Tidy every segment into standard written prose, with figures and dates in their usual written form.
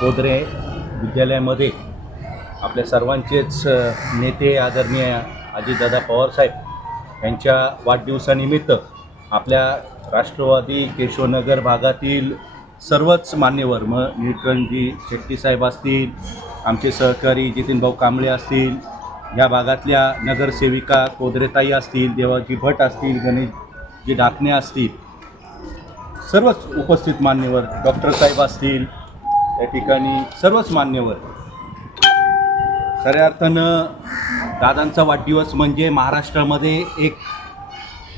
कोदरे विद्यालयामध्ये आपल्या सर्वांचेच नेते आदरणीय अजितदादा पवारसाहेब यांच्या वाढदिवसानिमित्त आपल्या राष्ट्रवादी केशवनगर भागातील सर्वच मान्यवर निळकंठजी शेट्टीसाहेब असतील, आमचे सहकारी जितीनभाऊ कांबळे असतील, ह्या भागातल्या नगरसेविका कोदरेताई असतील, देवाजी भट असतील, गणेशजी डाकणे असतील, सर्वच उपस्थित मान्यवर डॉक्टर साहेब असतील, या ठिकाणी सर्वच मान्यवर. खऱ्या अर्थानं दादांचा वाढदिवस म्हणजे महाराष्ट्रामध्ये एक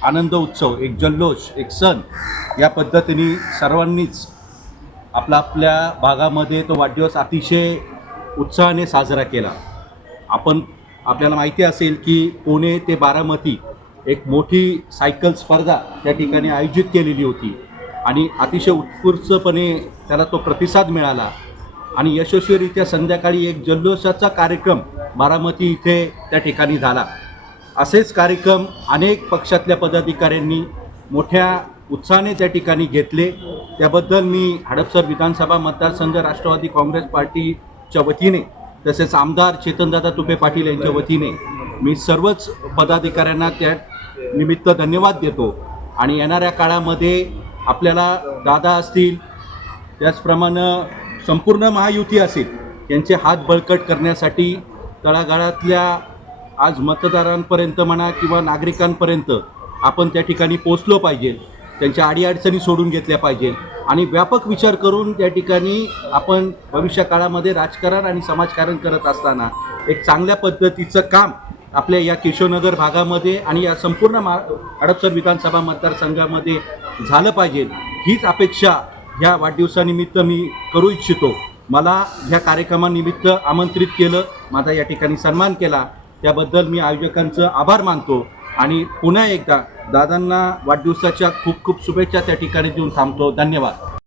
आनंद उत्सव, एक जल्लोष, एक सण या पद्धतीने सर्वांनीच आपल्या भागामध्ये तो वाढदिवस अतिशय उत्साहाने साजरा केला. आपल्याला माहिती असेल की पुणे ते बारामती एक मोठी सायकल स्पर्धा त्या ठिकाणी आयोजित केलेली होती आणि अतिशय उत्स्फूर्तपणे त्याला तो प्रतिसाद मिळाला आणि यशस्वीरित्या संध्याकाळी एक जल्लोषाचा कार्यक्रम बारामती इथे त्या ठिकाणी झाला. असेच कार्यक्रम अनेक पक्षातल्या पदाधिकाऱ्यांनी मोठ्या उत्साहाने त्या ठिकाणी घेतले. त्याबद्दल मी हडपसर विधानसभा मतदारसंघ राष्ट्रवादी काँग्रेस पार्टीच्या वतीने तसेच आमदार चेतनदादा तुपे पाटील यांच्या वतीने मी सर्वच पदाधिकाऱ्यांना त्या निमित्त धन्यवाद देतो. आणि येणाऱ्या काळामध्ये आपल्याला दादा असतील, त्याचप्रमाणे संपूर्ण महायुती असेल, यांचे हात बळकट करण्यासाठी तळागाळातल्या आज मतदारांपर्यंत म्हणा किंवा नागरिकांपर्यंत आपण त्या ठिकाणी पोचलो पाहिजे, त्यांच्या अडीअडचणी सोडून घेतल्या पाहिजे आणि व्यापक विचार करून त्या ठिकाणी आपण भविष्य काळामध्ये राजकारण आणि समाजकारण करत असताना एक चांगल्या पद्धतीचं काम आपल्या या केशवनगर भागामध्ये आणि या संपूर्ण हडपसर विधानसभा मतदारसंघामध्ये झालं पाहिजे, हीच अपेक्षा ह्या वाढदिवसानिमित्त मी करू इच्छितो. मला ह्या कार्यक्रमानिमित्त आमंत्रित केलं, माझा या ठिकाणी सन्मान केला, त्याबद्दल मी आयोजकांचं आभार मानतो आणि पुन्हा एकदा दादांना वाढदिवसाच्या खूप खूप शुभेच्छा त्या ठिकाणी देऊन थांबतो. धन्यवाद.